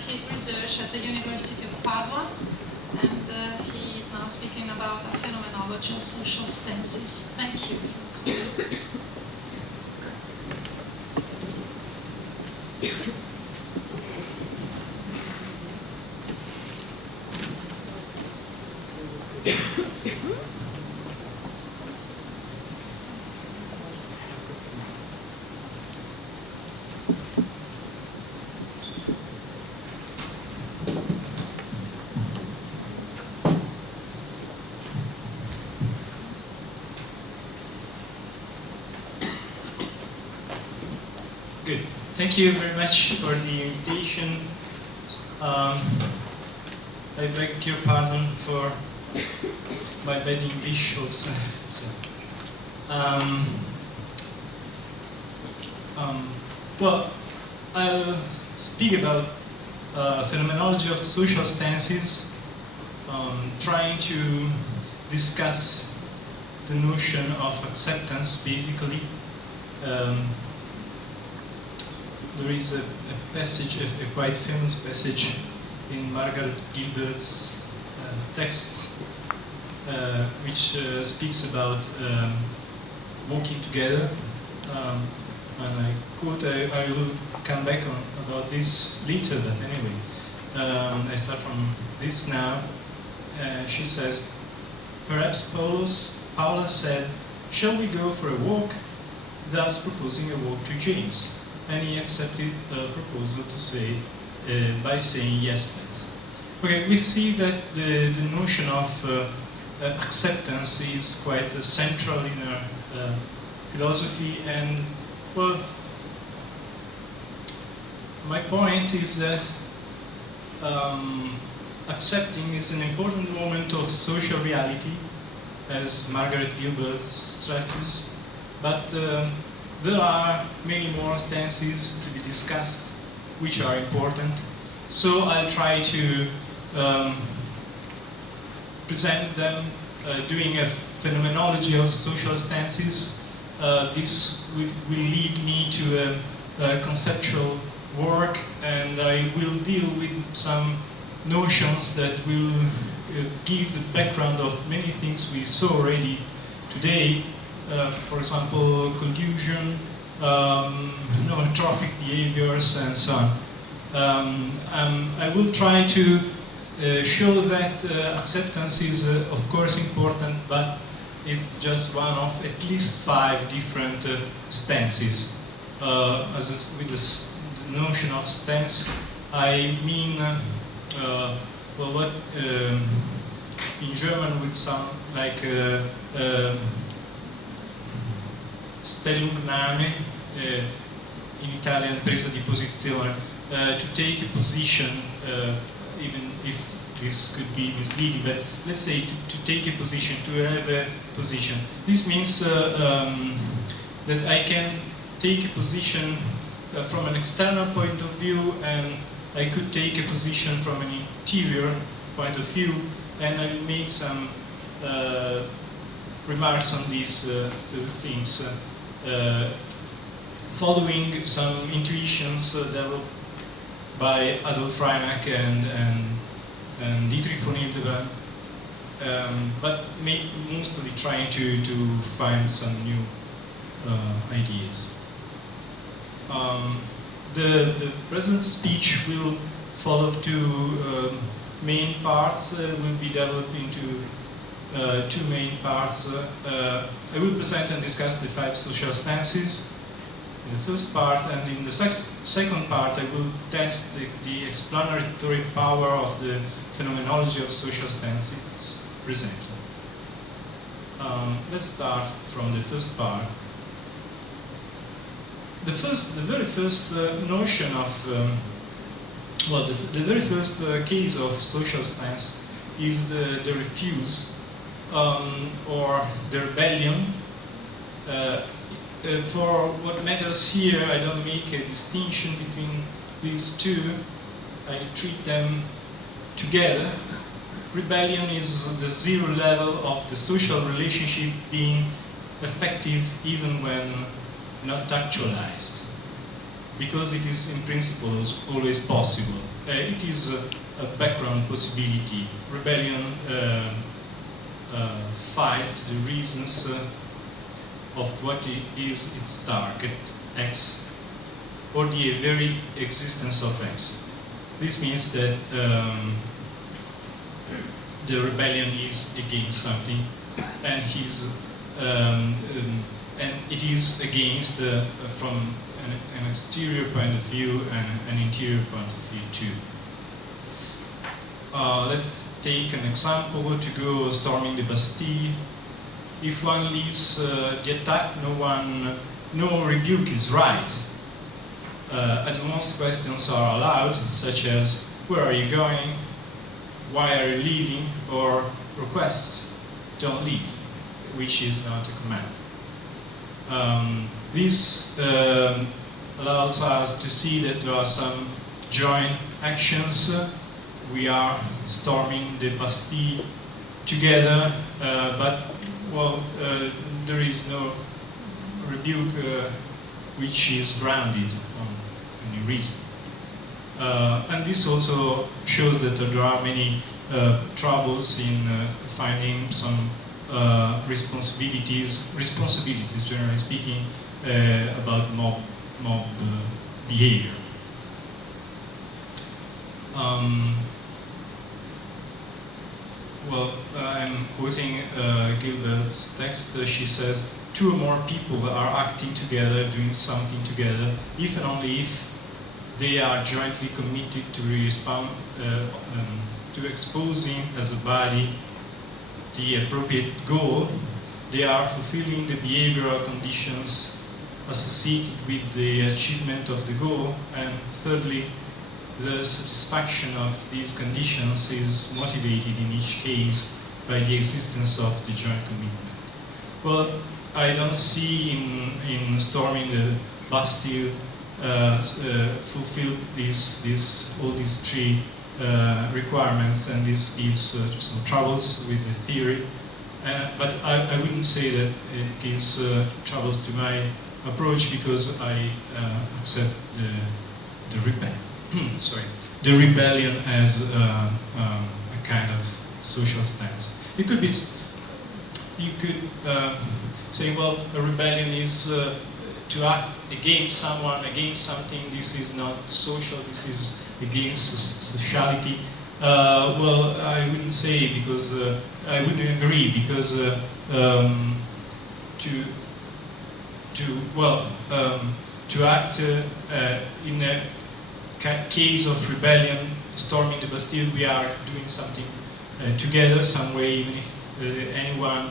his research at the University of Padua, and he is now speaking about a phenomenology of social stances. Thank you. Good. Thank you very much for the invitation. I beg your pardon for my bad English also. Well, I'll speak about phenomenology of social stances, trying to discuss the notion of acceptance, basically. There is a passage, a quite famous passage in Margaret Gilbert's texts, which speaks about walking together. And I quote, I will come back on about this later, but anyway, I start from this now. She says, perhaps Paula said, shall we go for a walk? Thus proposing a walk to James. And he accepted a proposal to say, by saying yes, let's. Okay, we see that the notion of acceptance is quite central in our philosophy, and well, my point is that accepting is an important moment of social reality, as Margaret Gilbert stresses, but there are many more stances to be discussed which are important. So I'll try to present them doing a phenomenology of social stances. This will lead me to a conceptual work, and I will deal with some notions that will give the background of many things we saw already today. For example, collusion, trophic behaviors, and so on. I will try to show that acceptance is, of course, important, but it's just one of at least 5 different stances. With the notion of stance, I mean, well, what in German would sound like Stellungnahme, in Italian presa di posizione, to take a position, even if this could be misleading, but let's say to take a position, to have a position. This means that I can take a position from an external point of view, and I could take a position from an interior point of view, and I made some remarks on these two things. Following some intuitions developed by Adolf Reinach and Dietrich von Hildebrand, but mostly trying to find some new ideas. The present speech will follow 2 main parts, will be developed into 2 main parts. I will present and discuss the 5 social stances in the first part, and in the second part I will test the explanatory power of the phenomenology of social stances presented. Let's start from the first part. The very first notion of, the very first case of social stance is the refuse, or the rebellion. For what matters here, I don't make a distinction between these 2. I treat them together. Rebellion is the 0 level of the social relationship being effective even when not actualized, because it is in principle always possible. it is a background possibility. Rebellion fights the reasons of what is its target, X, or the very existence of X. This means that the rebellion is against something, and and it is against from an exterior point of view and an interior point of view too. Let's take an example to go storming the Bastille. If one leaves the attack, no rebuke is right. At most, questions are allowed, such as, where are you going? Why are you leaving? Or requests, don't leave, which is not a command. This allows us to see that there are some joint actions. We are storming the Bastille together, but there is no rebuke which is grounded on any reason. And this also shows that there are many troubles in finding some responsibilities, generally speaking, about mob behavior. I'm quoting Gilbert's text. She says, two or more people are acting together, doing something together, if and only if they are jointly committed to respond to exposing as a body the appropriate goal. They are fulfilling the behavioral conditions associated with the achievement of the goal, and thirdly, the satisfaction of these conditions is motivated in each case by the existence of the joint commitment. Well, I don't see in storming the Bastille fulfill all these three requirements, and this gives some troubles with the theory. But I wouldn't say that it gives troubles to my approach, because I accept the rebellion as a kind of social stance. You could say, well, a rebellion is to act against someone, against something. This is not social. This is against sociality. Well, I wouldn't say, because I wouldn't agree, because to act in a case of rebellion, storming the Bastille, we are doing something together, some way, even if anyone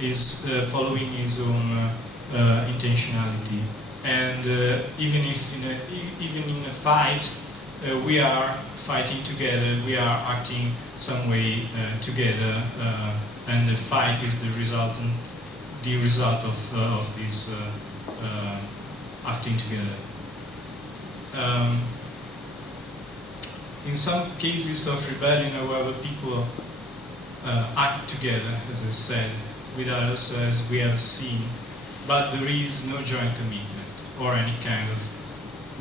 is following his own intentionality. And even in a fight, we are fighting together, we are acting some way together, and the fight is the result of this acting together. In some cases of rebellion, however, people act together, as I said, with others, as we have seen, but there is no joint commitment or any kind of,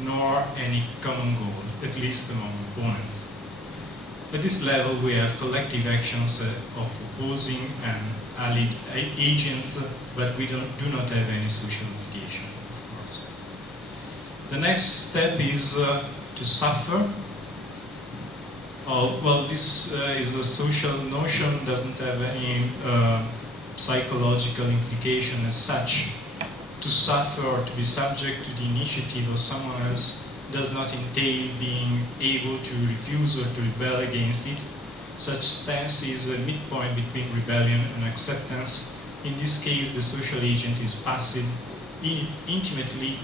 nor any common goal, at least among opponents. At this level, we have collective actions of opposing and allied agents, but we do not have any social mediation, of course. The next step is to suffer. Well, this is a social notion, doesn't have any psychological implication as such. To suffer or to be subject to the initiative of someone else does not entail being able to refuse or to rebel against it. Such stance is a midpoint between rebellion and acceptance. In this case, the social agent is passive, intimately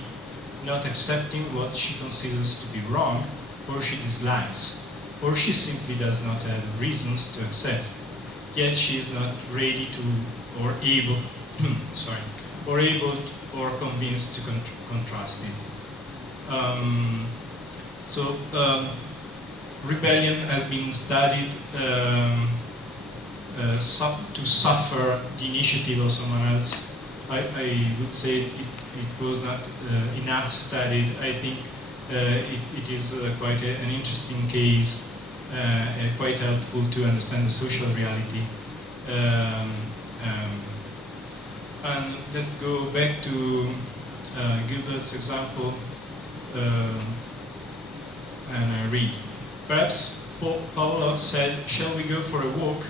not accepting what she considers to be wrong, or she dislikes, or she simply does not have reasons to accept. Yet she is not ready to, or able, or convinced to contrast it. Rebellion has been studied to suffer the initiative of someone else. I would say it was not enough studied. I think it is quite an interesting case, quite helpful to understand the social reality. And let's go back to Gilbert's example and I read. Perhaps Paolo said, "Shall we go for a walk?"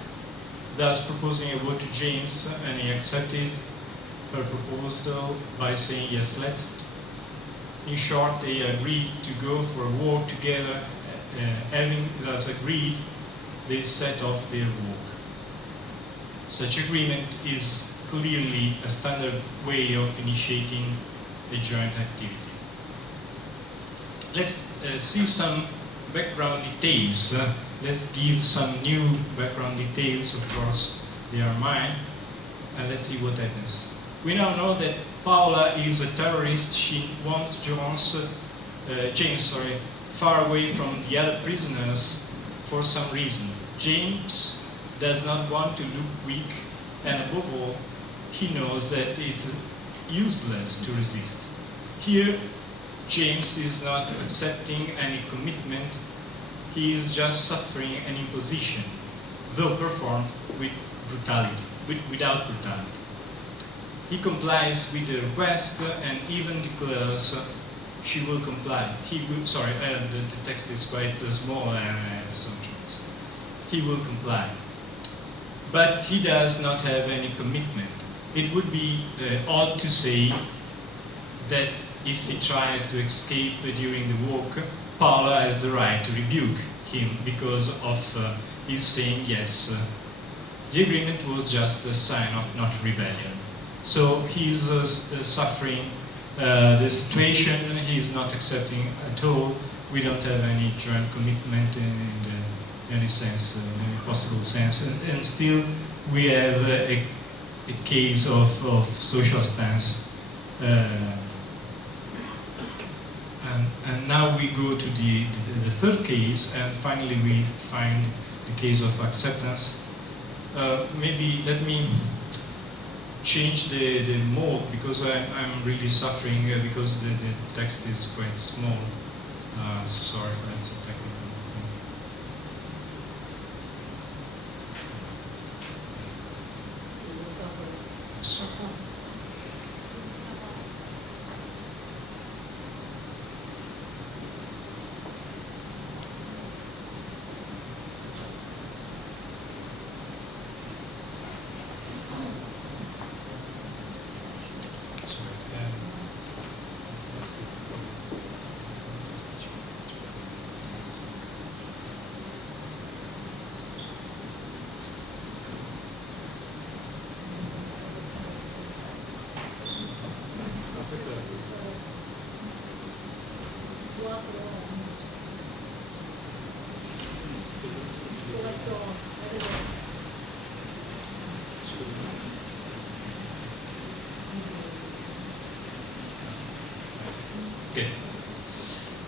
thus proposing a walk to James, and he accepted her proposal by saying, "Yes, let's." In short, they agreed to go for a walk together. Having thus agreed, they set off their walk. Such agreement is clearly a standard way of initiating a joint activity. Let's see some background details. Let's give some new background details, of course, they are mine, and let's see what happens. We now know that Paola is a terrorist. She wants James far away from the other prisoners for some reason. James does not want to look weak, and above all, he knows that it's useless to resist. Here, James is not accepting any commitment. He is just suffering an imposition, though performed with brutality, without brutality. He complies with the request and even declares she will comply. The text is quite small and assumptions. He will comply. But he does not have any commitment. It would be odd to say that if he tries to escape during the walk, Paola has the right to rebuke him because of his saying yes. The agreement was just a sign of not rebellion. So he's suffering the situation, he's not accepting at all. We don't have any joint commitment in any sense, in any possible sense. And still we have a case of social stance. And now we go to the third case, and finally we find the case of acceptance. Maybe let me change the mode, because I'm really suffering because the text is quite small. Sorry for that technical thing. I'm sorry.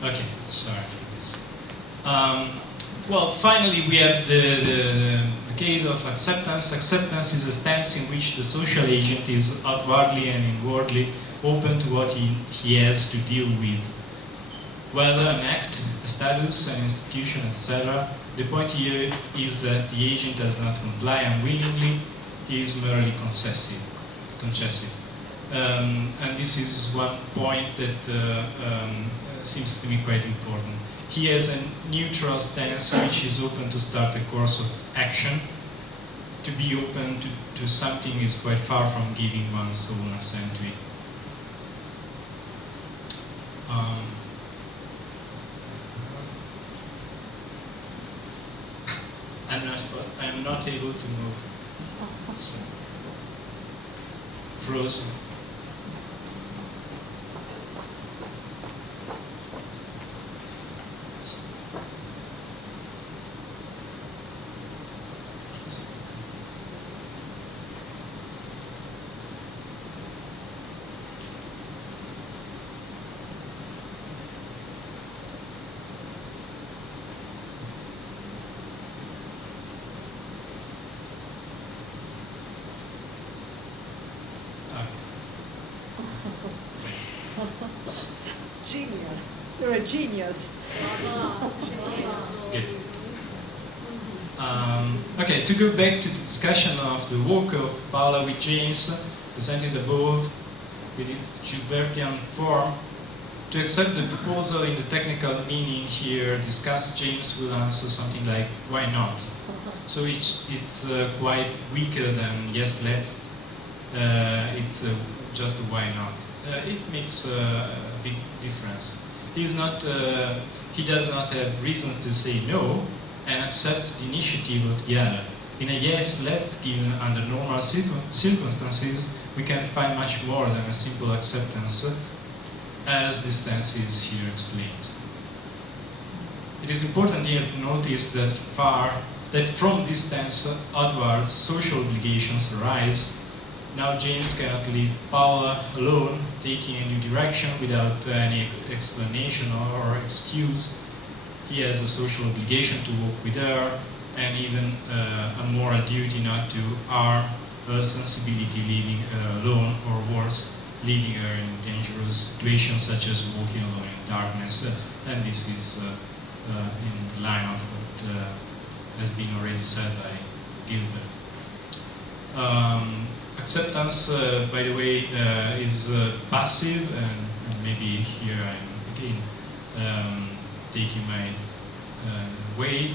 Okay, sorry for this. Well, finally we have the case of acceptance. Acceptance is a stance in which the social agent is outwardly and inwardly open to what he has to deal with. Whether an act, a status, an institution, etc., the point here is that the agent does not comply unwillingly, he is merely concessive. And this is one point that seems to me quite important. He has a neutral stance which is open to start a course of action. To be open to something is quite far from giving one's own assent to it. I'm not able to move. So, frozen. a genius. Good. Okay, to go back to the discussion of the work of Paolo with James, presented above with its Gilbertian form, to accept the proposal in the technical meaning here discussed, James will answer something like, why not? So it's quite weaker than yes, let's. It's just why not. It makes a big difference. He does not have reasons to say no, and accepts the initiative of the other. In a yes, let's given under normal circumstances, we can find much more than a simple acceptance, as the stance is here explained. It is important here to notice that from this stance outwards social obligations arise. Now James cannot leave Paula alone, taking a new direction without any explanation or excuse. He has a social obligation to work with her, and even a moral duty not to harm her sensibility, leaving her alone, or worse, leaving her in dangerous situations such as walking alone in darkness. And this is in line of what has been already said by Gilbert. Acceptance, by the way, is passive, and maybe here I'm again taking my weight.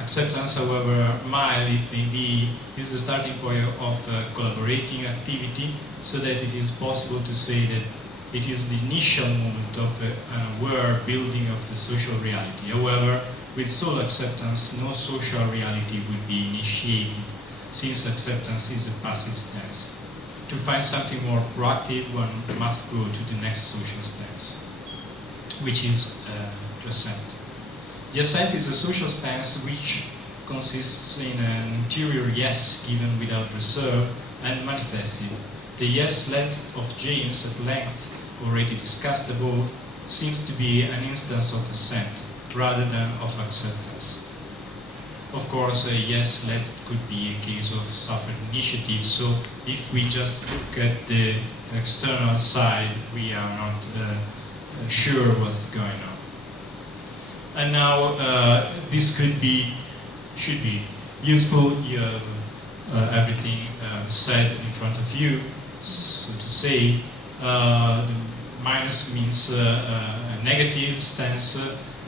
Acceptance, however mild it may be, is the starting point of collaborating activity, so that it is possible to say that it is the initial moment of aware building of the social reality. However, with sole acceptance, no social reality would be initiated, since acceptance is a passive stance. To find something more proactive, one must go to the next social stance, which is the assent. The assent is a social stance which consists in an interior yes given without reserve and manifested. The yes let's of James, at length already discussed above, seems to be an instance of assent rather than of acceptance. Of course, a yes let's could be a case of suffered initiative, so if we just look at the external side, we are not sure what's going on. And now this should be useful. You have everything said in front of you, so to say. The minus means a negative stance,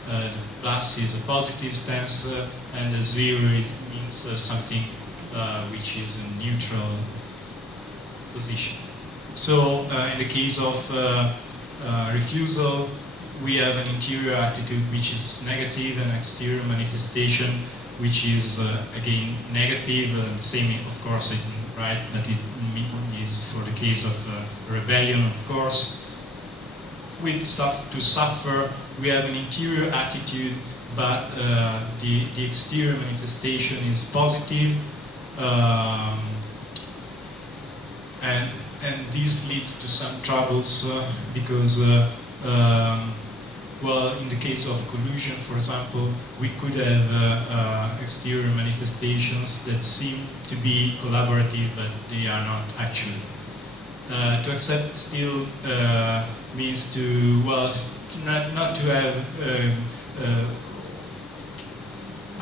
the plus is a positive stance, and the zero means something which is a neutral position. So in the case of refusal, we have an interior attitude which is negative, and exterior manifestation which is again negative. The same, of course, right? That is for the case of rebellion, of course. With to suffer, we have an interior attitude, but the exterior manifestation is positive, and this leads to some troubles because. Well, in the case of collusion, for example, we could have exterior manifestations that seem to be collaborative, but they are not actually. To accept still means to, well, not to have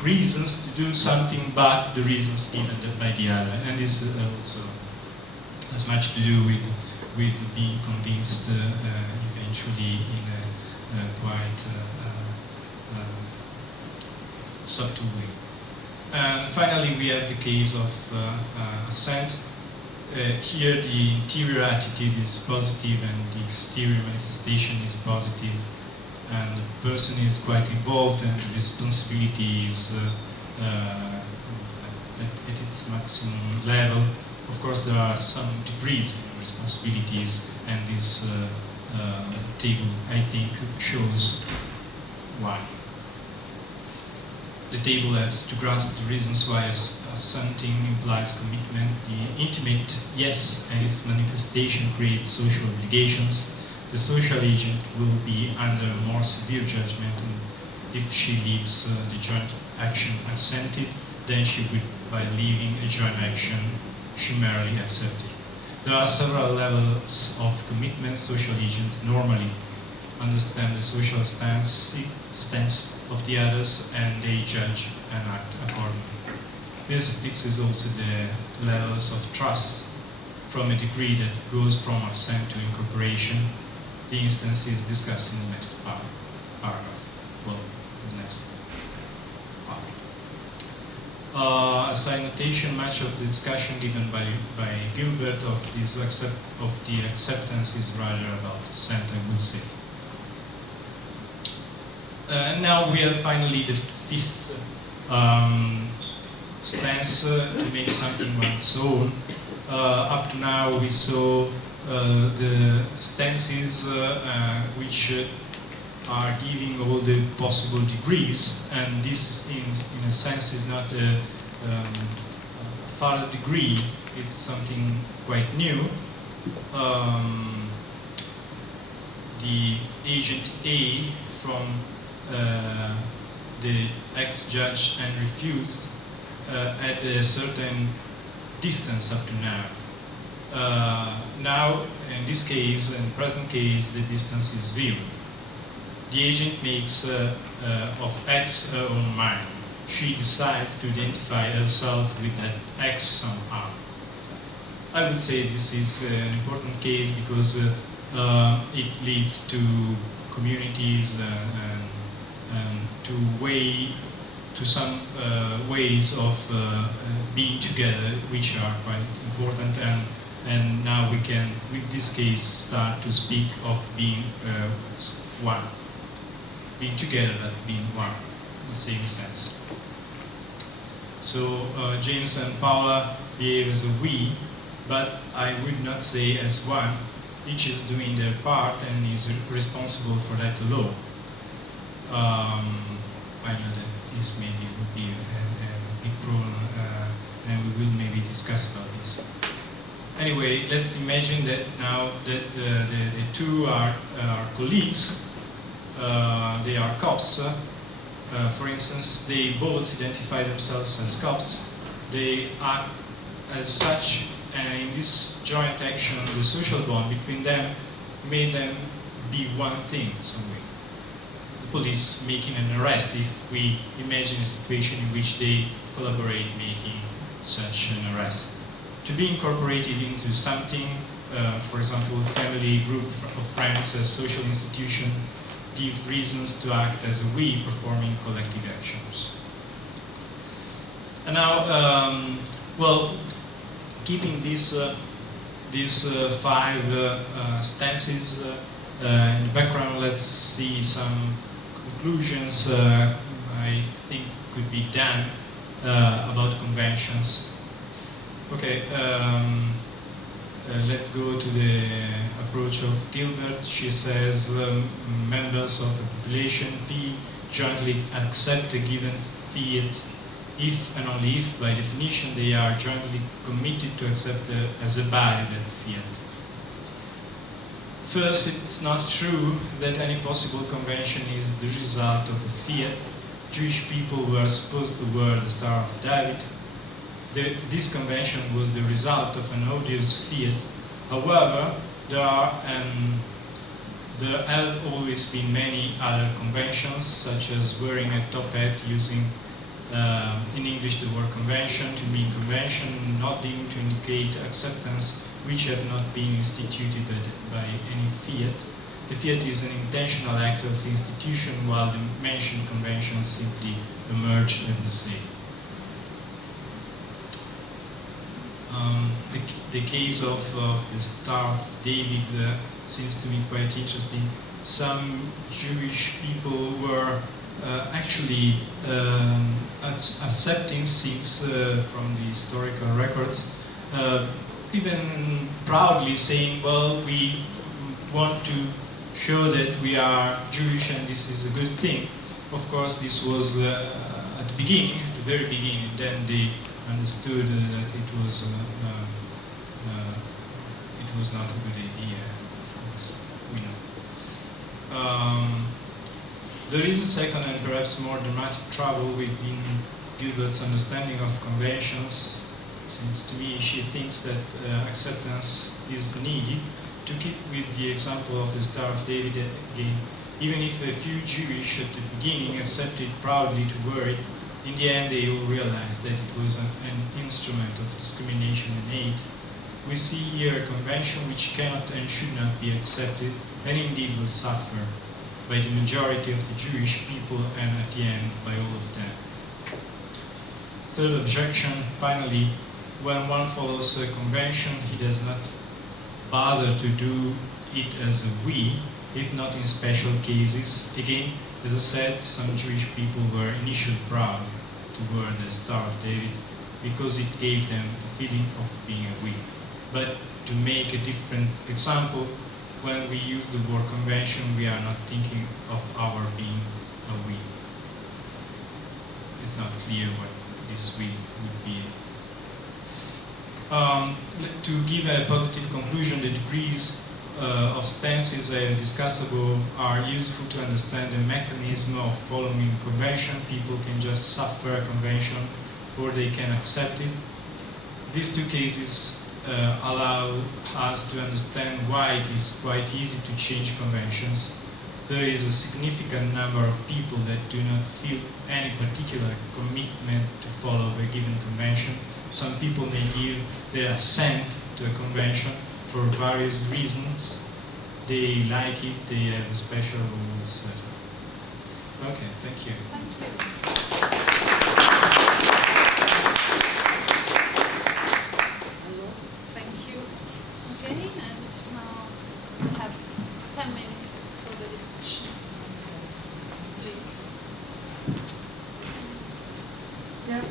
reasons to do something, but the reasons given by the other. And this also has much to do with being convinced eventually in a quite subtle way. And finally, we have the case of assent. Here, the interior attitude is positive, and the exterior manifestation is positive, and the person is quite involved, and the responsibility is at its maximum level. Of course, there are some degrees of responsibilities, and this table, I think, shows why. The table has to grasp the reasons why assenting implies commitment. The intimate yes and its manifestation creates social obligations. The social agent will be under more severe judgment if she leaves the joint action assented than she would by leaving a joint action she merely accepted. There are several levels of commitment social agents normally understand the social stance of the others, and they judge and act accordingly. This fixes also the levels of trust from a degree that goes from assent to incorporation. The instance is discussed in the next paragraph. Well, the next part. A side notation, much of the discussion given by Gilbert of the acceptance is rather about assent, I would say. And now we have finally the fifth stance, to make something one's own. Up to now we saw the stances which are giving all the possible degrees, and this in a sense is not a further degree, it's something quite new. The agent A from the ex-judge and refused at a certain distance up to now. Now, in this case, in the present case, the distance is V. The agent makes of X her own mind. She decides to identify herself with that X somehow. I would say this is an important case because it leads to communities and to some ways of being together, which are quite important, and now we can, with this case, start to speak of being one. Being together, but being one, in the same sense. So James and Paula behave as a we, but I would not say as one. Each is doing their part and is responsible for that alone. I know that this maybe would be a big problem, and we will maybe discuss about this. Anyway, let's imagine that now that the two are colleagues. They are cops. For instance, they both identify themselves as cops. They act as such, and in this joint action, the social bond between them made them be one thing some way. The police making an arrest, if we imagine a situation in which they collaborate making such an arrest. To be incorporated into something, for example, a family, group of friends, a social institution, give reasons to act as a we, performing collective actions. And now, well, keeping these five stances in the background, let's see some conclusions I think could be done about conventions. Okay. Let's go to the approach of Gilbert. She says members of a population P jointly accept a given fiat if and only if, by definition, they are jointly committed to accept as a value that fiat. First, it's not true that any possible convention is the result of a fiat. Jewish people were supposed to wear the Star of David. This convention was the result of an odious fiat. However, there have always been many other conventions, such as wearing a top hat, using in English the word convention to mean convention, nodding to indicate acceptance, which have not been instituted by any fiat. The fiat is an intentional act of the institution, while the mentioned conventions simply emerge at the same. The case of the Star of David seems to me quite interesting. Some Jewish people were actually accepting things from the historical records, even proudly saying, well, we want to show that we are Jewish and this is a good thing. Of course, this was at the beginning, at the very beginning, then they understood that it was not a good idea, of course, we know. There is a second and perhaps more dramatic trouble within Gilbert's understanding of conventions. It seems to me she thinks that acceptance is needed, to keep with the example of the Star of David again, even if a few Jewish at the beginning accepted proudly to wear it, in the end they all realized that it was an instrument of discrimination and hate. We see here a convention which cannot and should not be accepted, and indeed will suffer by the majority of the Jewish people and at the end by all of them. Third objection, finally, when one follows a convention, he does not bother to do it as a we, if not in special cases. Again, as I said, some Jewish people were initially proud to wear the Star of David because it gave them the feeling of being a we. But to make a different example, when we use the word convention, we are not thinking of our being a we. It's not clear what this we would be. To give a positive conclusion, the degrees of stances I have discussed above are useful to understand the mechanism of following convention. People can just suffer a convention or they can accept it. These two cases allow us to understand why it is quite easy to change conventions. There is a significant number of people that do not feel any particular commitment to follow a given convention. Some people may give their assent to a convention for various reasons. They like it, they have a special rules. Okay, thank you. Thank you. Okay, and now we have 10 minutes for the discussion. Please. Yeah.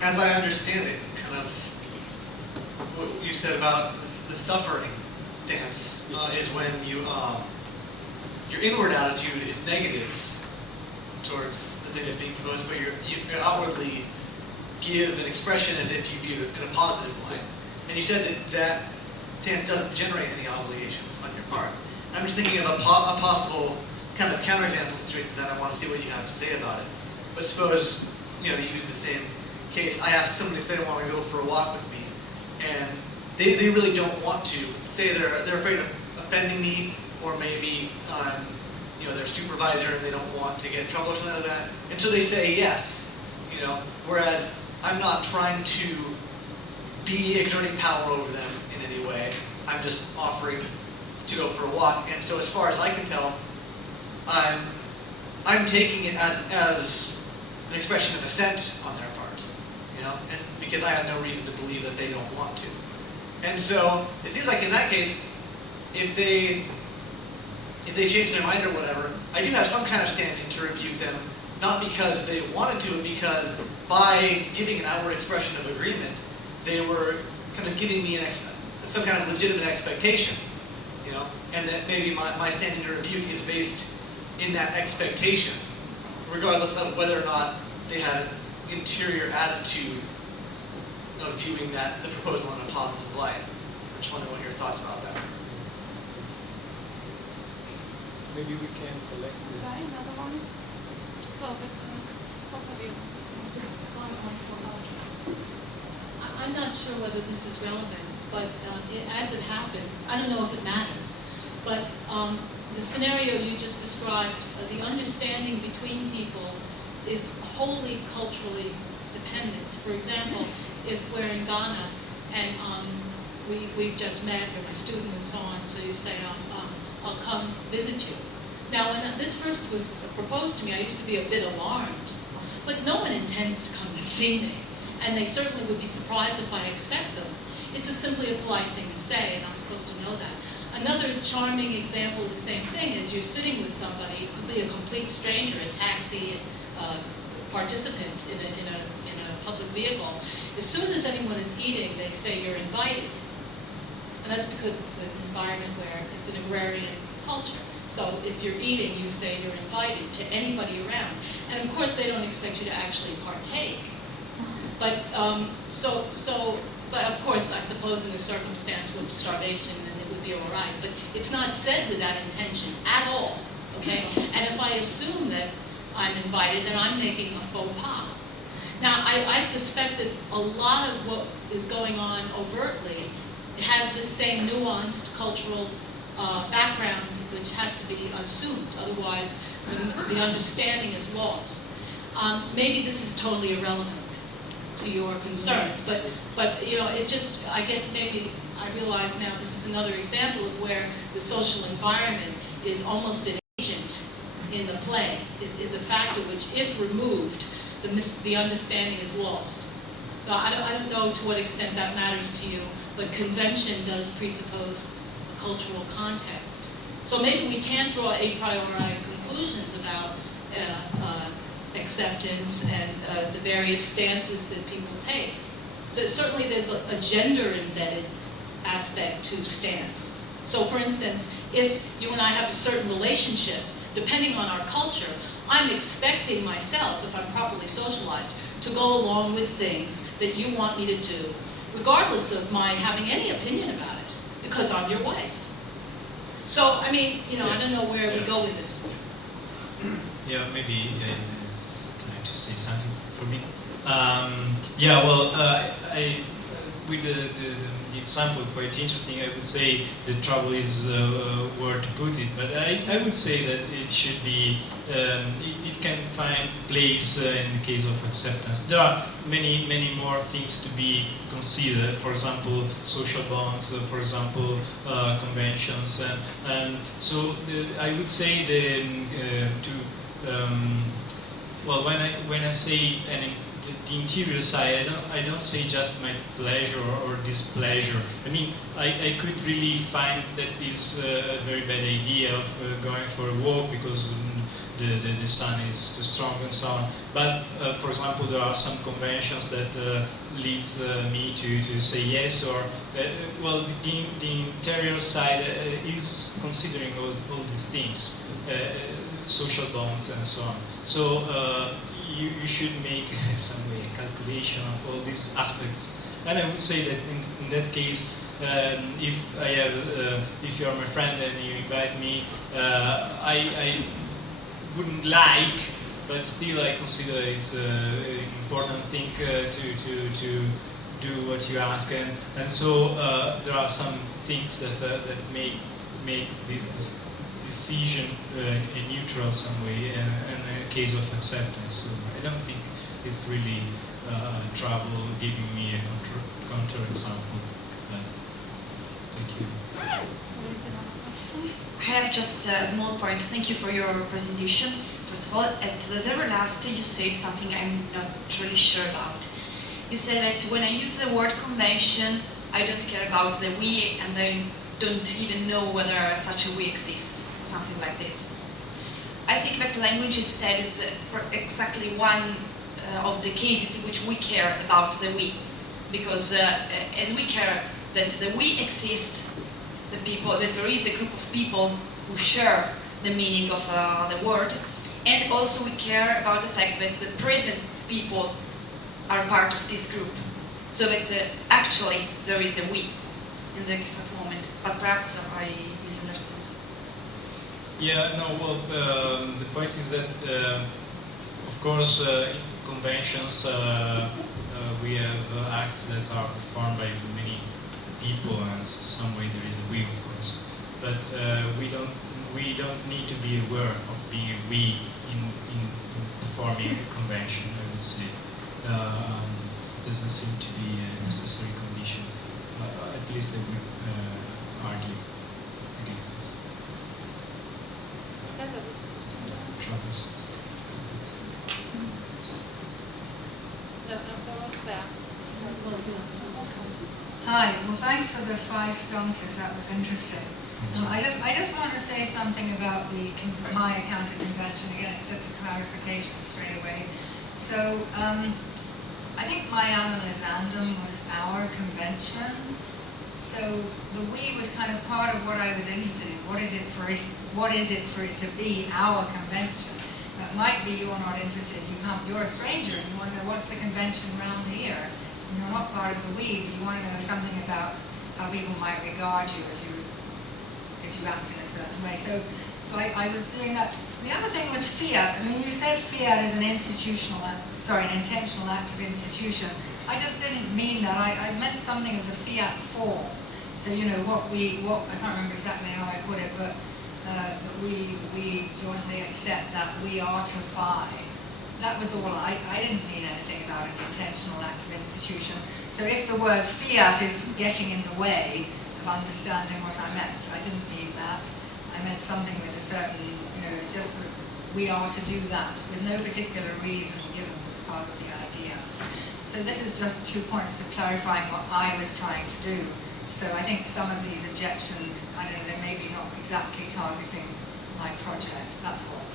As I understand it, kind of what you said about the suffering stance is when you your inward attitude is negative towards the thing that's being proposed, but you outwardly give an expression as if you view it in a positive light. And you said that stance doesn't generate any obligations on your part. I'm just thinking of a possible kind of counterexample situation that I want to see what you have to say about it. But suppose you use the same case. I ask someone if they want to go for a walk with me, and they really don't want to. Say they're afraid of offending me, or maybe I'm their supervisor and they don't want to get in trouble or something like that. And so they say yes. Whereas I'm not trying to be exerting power over them in any way. I'm just offering to go for a walk. And so as far as I can tell, I'm taking it as an expression of assent on their part, and because I have no reason to believe that they don't want to. And so it seems like in that case, if they change their mind or whatever, I do have some kind of standing to rebuke them, not because they wanted to, but because by giving an outward expression of agreement, they were kind of giving me some kind of legitimate expectation, and that maybe my standing to rebuke is based in that expectation, regardless of whether or not they had an interior attitude of viewing the proposal in a positive light. I just wonder what your thoughts about that. Maybe we can collect it. Okay, another one. So, both of you. I'm not sure whether this is relevant, but as it happens, I don't know if it matters, but the scenario you just described, the understanding between people is wholly culturally dependent. For example, if we're in Ghana and we've just met, you're my student and so on, so you say, I'll come visit you. Now, when this first was proposed to me, I used to be a bit alarmed, but no one intends to come and see me, and they certainly would be surprised if I expect them. It's just simply a polite thing to say, and I'm supposed to know that. Another charming example of the same thing is you're sitting with somebody, it could be a complete stranger, a taxi participant in a public vehicle. As soon as anyone is eating, they say you're invited. And that's because it's an environment where it's an agrarian culture. So if you're eating, you say you're invited to anybody around. And of course, they don't expect you to actually partake. But but of course, I suppose in a circumstance with starvation, then it would be all right. But it's not said with that intention at all, okay? And if I assume that I'm invited, then I'm making a faux pas. Now, I suspect that a lot of what is going on overtly has this same nuanced cultural background which has to be assumed, otherwise the understanding is lost. Maybe this is totally irrelevant to your concerns, but you know, it just, I guess maybe I realize now this is another example of where the social environment is almost an agent in the play, is a factor which, if removed, the understanding is lost. Now, I don't know to what extent that matters to you, but convention does presuppose a cultural context. So maybe we can't draw a priori conclusions about acceptance and the various stances that people take. So certainly there's a gender-embedded aspect to stance. So for instance, if you and I have a certain relationship, depending on our culture, I'm expecting myself, if I'm properly socialized, to go along with things that you want me to do, regardless of my having any opinion about it, because I'm your wife. So, I mean, you know, I don't know where we go with this. Yeah, maybe it's time to say something for me. Yeah, well, with the example, quite interesting. I would say the trouble is where to put it, but I would say that it should be, it can find place in the case of acceptance. There are many more things to be considered. For example, social bonds, for example, conventions, and so I would say well, when I say the interior side, I don't say just my pleasure or displeasure. I mean, I could really find that is a very bad idea of going for a walk because the sun is too strong and so on. But for example, there are some conventions that leads me to say yes, or well, the interior side is considering all these things, social bonds and so on. So you should make in some way a calculation of all these aspects. And I would say that in that case, if you are my friend and you invite me, I wouldn't like, but still I consider it's an important thing to do what you ask, and so there are some things that make this decision neutral some way, and a case of acceptance. So I don't think it's really trouble giving me a counter example. Thank you. I have just a small point. Thank you for your presentation. First of all, at the very last, you said something I'm not really sure about. You said that when I use the word convention, I don't care about the we, and I don't even know whether such a we exists, something like this. I think that language instead is exactly one of the cases in which we care about the we, because and we care that the we exists, the people, that there is a group of people who share the meaning of the word, and also we care about the fact that the present people are part of this group, so that actually there is a we in the exact moment, but perhaps I misunderstood. Yeah, no, well, the point is that, of course, in conventions, we have acts that are performed by many people, and in some way there is a we, of course. But we don't need to be aware of being a we in performing a convention, I would say. Doesn't seem to be a necessary condition. At least I would argue against this. Travis. Hi, well thanks for the 5 stances, that was interesting. I just want to say something about my account of convention. Again, it's just a clarification straight away. So, I think my analysandum was our convention. So the we was kind of part of what I was interested in. What is it for it to be our convention? It might be you're not interested. You're a stranger and you want to know what's the convention around here. And you're not part of the we, but you want to know something about how people might regard you if you if you act in a certain way. So I was doing that. The other thing was fiat. I mean, you said fiat is an intentional act of institution. I just didn't mean that. I meant something of the fiat form. So, you know, I can't remember exactly how I put it, but we jointly accept that we are to find. That was all. I didn't mean anything about an intentional act of institution. So if the word fiat is getting in the way of understanding what I meant, I didn't mean that. I meant something with a certain, you know, it's just sort of, we are to do that with no particular reason given as part of the idea. So this is just 2 points of clarifying what I was trying to do. So I think some of these objections, I don't know, they're maybe not exactly targeting my project, that's all.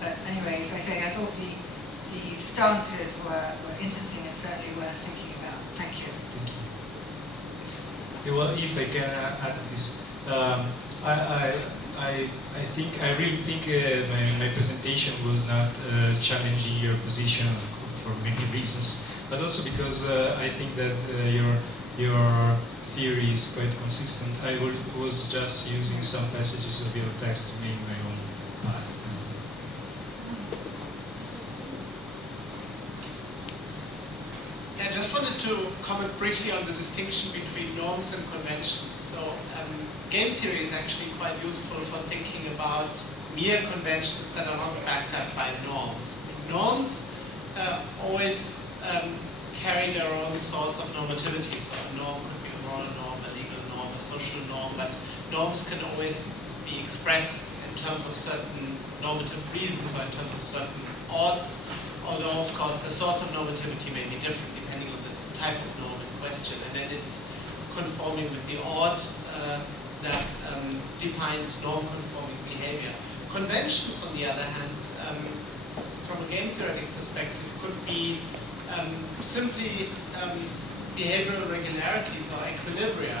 But anyway, as I say, I thought the stances were interesting and certainly worth thinking about. Thank you. Thank you. Well, if I can add this, I really think my presentation was not challenging your position for many reasons, but also because I think that your theory is quite consistent. I was just using some passages of your text to make my own path. Yeah, I just wanted to comment briefly on the distinction between norms and conventions. So game theory is actually quite useful for thinking about mere conventions that are not backed up by norms. Norms always carry their own source of normativity. So a norm could be a moral norm, a legal norm, a social norm, but norms can always be expressed in terms of certain normative reasons or in terms of certain odds, although of course the source of normativity may be different depending on the type of norm in question, and then it's conforming with the odd that defines norm-conforming behavior. Conventions, on the other hand, from a game theoretic perspective, could be simply behavioral regularities or equilibria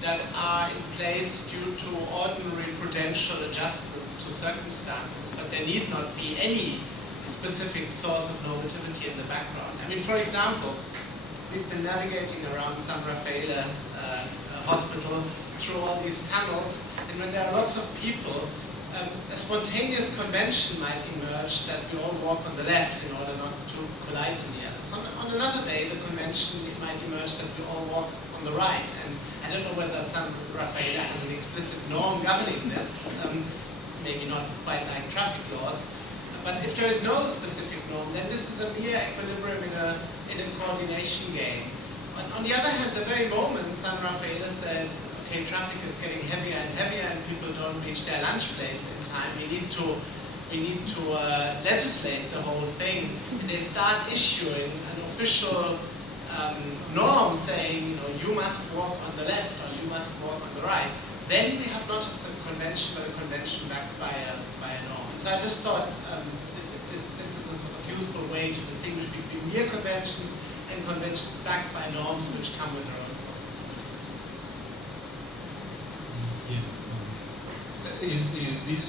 that are in place due to ordinary prudential adjustments to circumstances, but there need not be any specific source of normativity in the background. I mean, for example, we've been navigating around San Raffaele hospital through all these tunnels, and when there are lots of people, a spontaneous convention might emerge that we all walk on the left in order not to collide with the others. On another day, the convention might emerge that we all walk on the right, and I don't know whether San Raffaele has an explicit norm governing this, maybe not quite like traffic laws, but if there is no specific norm, then this is a mere equilibrium in a coordination game. On the other hand, the very moment San Raffaele says, okay, traffic is getting heavier and heavier and people don't reach their lunch place in time, we need to legislate the whole thing, and they start issuing an official norm saying, you know, you must walk on the left or you must walk on the right. Then we have not just a convention, but a convention backed by a norm. And so I just thought this is a sort of useful way to distinguish between mere conventions and conventions backed by norms which come with their own source. Yeah. Is this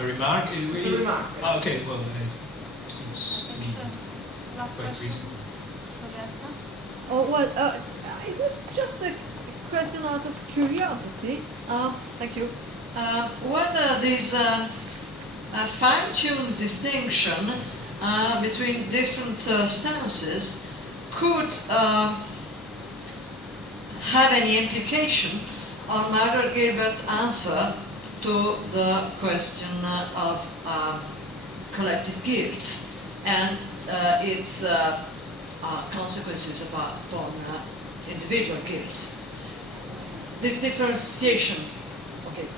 a remark? It's a remark. Yeah. Okay, well, it seems to me Last quite question. reasonable. Roberta? Oh, well, it was just a question out of curiosity. Thank you. Whether this fine-tuned distinction between different stances could have any implication on Margaret Gilbert's answer to the question of collective guilts and its consequences upon individual guilts. This differentiation. Okay.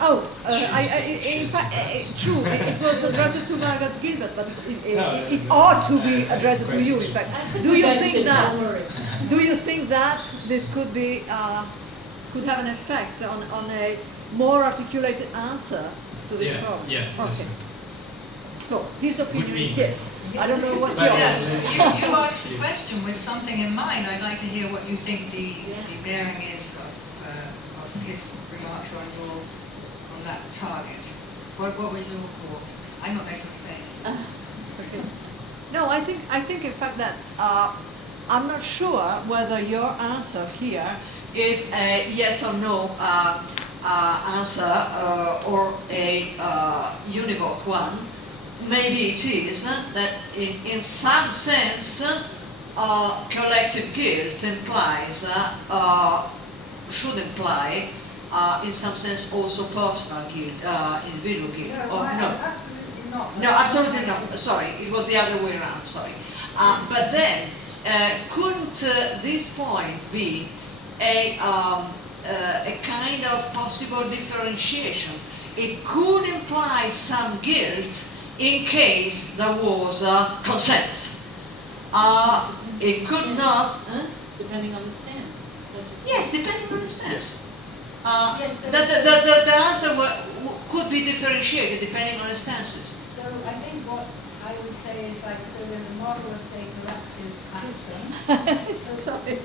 Oh, in fact, true. It was addressed to Margaret Gilbert, but it ought to be addressed to you. In fact, do you think that? Do you think that this could be could have an effect on a more articulated answer to this problem? Yeah. Okay. So his opinion is yes. I don't know what's But yours. You asked the question with something in mind. I'd like to hear what you think the bearing is of his remarks on that target. What was your thought? I'm not going to say. Okay. No, I think in fact that I'm not sure whether your answer here is a yes or no answer or a univoc one. Maybe it is that in some sense collective guilt implies, should imply, in some sense also personal guilt, individual guilt. Absolutely not. No, absolutely not. Sorry, it was the other way around. Sorry. But then, couldn't this point be a kind of possible differentiation? It could imply some guilt in case there was consent. It could not. Depending on the stance. Yes, depending on the stance. Yes, so- The answer could be differentiated depending on the stances. So I think what I would say is like, so there's a model of, say, collective action. Sorry,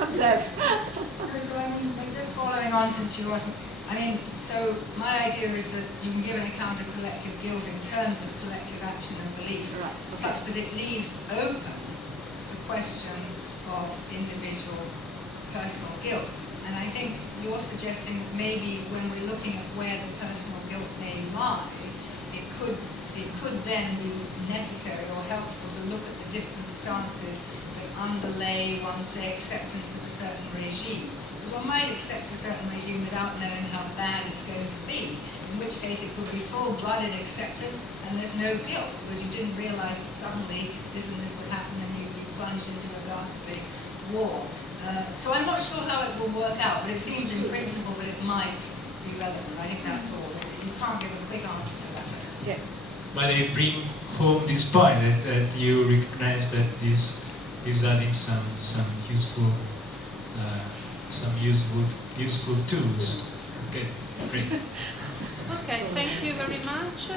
I'm deaf. So I mean, like, just following on since you wasn't, I mean, so my idea is that you can give an account of collective guilt in terms of collective action and belief, Right, okay. such that it leaves open the question of individual personal guilt. And I think you're suggesting that maybe when we're looking at where the personal guilt may lie, it could then be necessary or helpful to look at the different stances that underlay, one say, acceptance of a certain regime. Because one might accept a certain regime without knowing how bad it's going to be, in which case it could be full-blooded acceptance and there's no guilt because you didn't realize that suddenly this and this would happen and you plunged into a ghastly war. So I'm not sure how it will work out, but it seems in principle that it might be relevant. I think that's all. You can't give a quick answer to that. Yeah. But I bring home this point that you recognize that this is adding some useful tools. Okay, great. Okay, thank you very much.